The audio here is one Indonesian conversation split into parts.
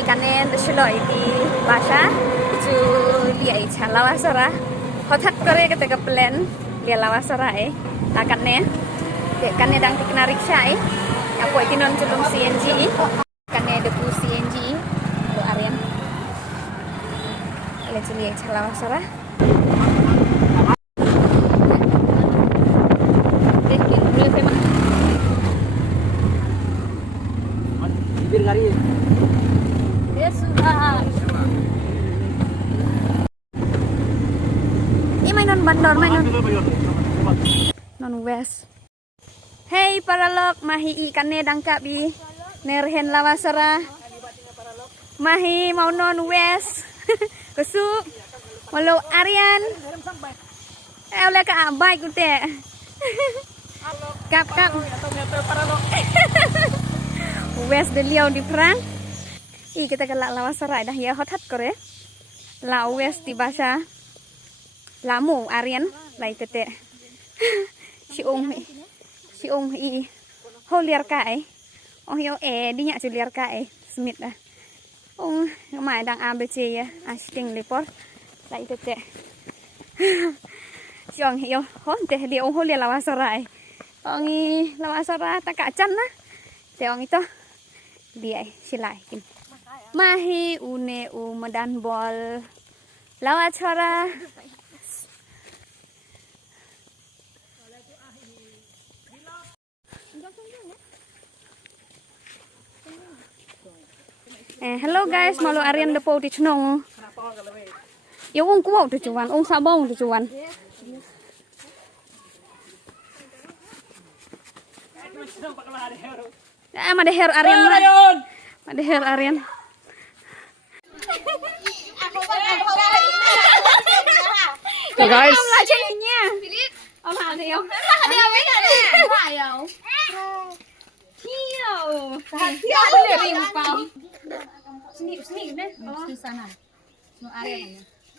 ikannya seloi di bahasa cu dia icha lawasara hothat kore ketika plan dia lawasara akannya ikannya dang kena riksha aku ikinon culung CNG ikannya debu CNG lo Aryan ale cili icha lawasara Bandar mainan non west. Hey paralog mahi ikannya dangkap bi nerhen lawasara mahi mau non west kesuk walau Aryan oleh ke abai kute kap west deliau di perang kita kelak lawasara dah ya hotat kore la west di bahasa lamu Aryan lai tete si ung i holiar kai yo dinya liar kai smith dah mai dang abc ya asting lepor lai tete si ong yo honte dia holiar lawasara ongi lawasara tak acan nah te ong itu dia silai mahi une medan bol lawasara hello guys, malu Aryan depo di cenong. Ya ung kuau tu cuan, ung sabong tu cuan. Madeher Aryan. Madeher Aryan. So guys,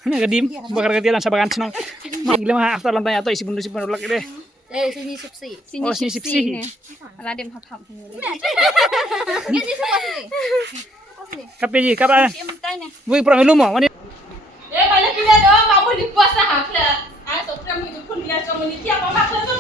ini kedim, bakar ketian sabakan senang. Gila mah after lantai atau isi bundu lagi deh. Sini sipsi. Oh sini sipsi. Ala dem thap ni. Kape kapa. Bui perang lu mau. Banyak pilihan dong, kamu di puasa hafla. Atau kamu itu pun dia komuniti apa makhluk tuh.